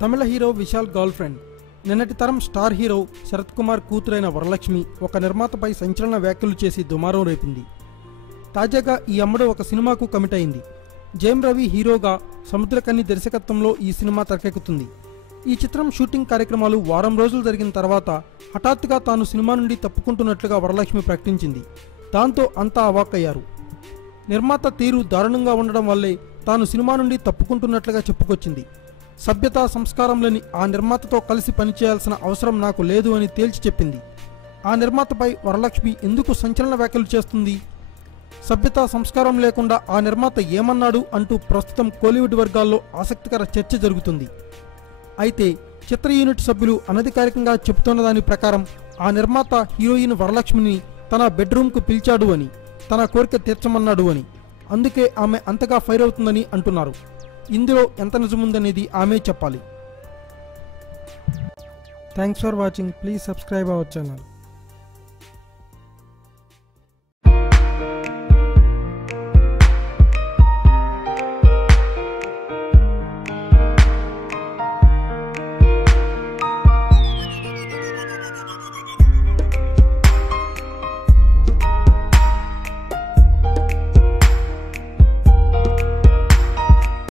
తమిళ hero Vishal girl friend నిన్నటి తరం star hero Sarath Kumar కూతురైన Varalakshmi ఒక నిర్మాతపై సంచలన వ్యాఖ్యలు చేసి దుమారం రేపింది. తాజాగా ఈ అమ్మడు ఒక సినిమాకు కమిట్ అయింది. జయం రవి హీరోగా, సముద్రకని దర్శకత్వంలో ఈ సినిమా తెరకెక్కుతుంది. ఈ చిత్రం షూటింగ్ కార్యక్రమాలు వారం రోజులు జరిగిన తర్వాత హఠాత్తుగా తాను సినిమా నుండి తప్పుకుంటున్నట్లుగా వరలక్ష్మి ప్రకటించింది. దాంతో అంతా అవాక్కయ్యారు. నిర్మాత తీరు దారుణంగా ఉండడం వల్లే తాను సినిమా నుండి తప్పుకుంటున్నట్లుగా చెప్పుకొచ్చింది. సభ్యత సంస్కారం లేని ఆ నిర్మాతతో కలిసి పనిచేయాల్సిన అవసరం నాకు లేదు అని తేల్చి చెప్పింది. ఆ నిర్మాతపై వరలక్ష్మి ఎందుకు సంచలన వ్యాఖ్యలు చేస్తుంది? సభ్యత సంస్కారం లేకుండా ఆ నిర్మాత ఏమన్నాడు అంటూ ప్రస్తుతం కోలీవుడ్ వర్గాల్లో ఆసక్తికర చర్చ జరుగుతుంది. అయితే చిత్ర యూనిట్ సభ్యులు అనధికారికంగా చెబుతున్న దాని ప్రకారం ఆ నిర్మాత హీరోయిన్ వరలక్ష్మిని తన బెడ్రూమ్కు పిలిచాడు అని, తన కోరిక తీర్చమన్నాడు అని, అందుకే ఆమె అంతగా ఫైర్ అవుతుందని అంటున్నారు. ఇందులో ఎంత నిజముందనేది ఆమె చెప్పాలి. Thanks for watching. Please subscribe our channel.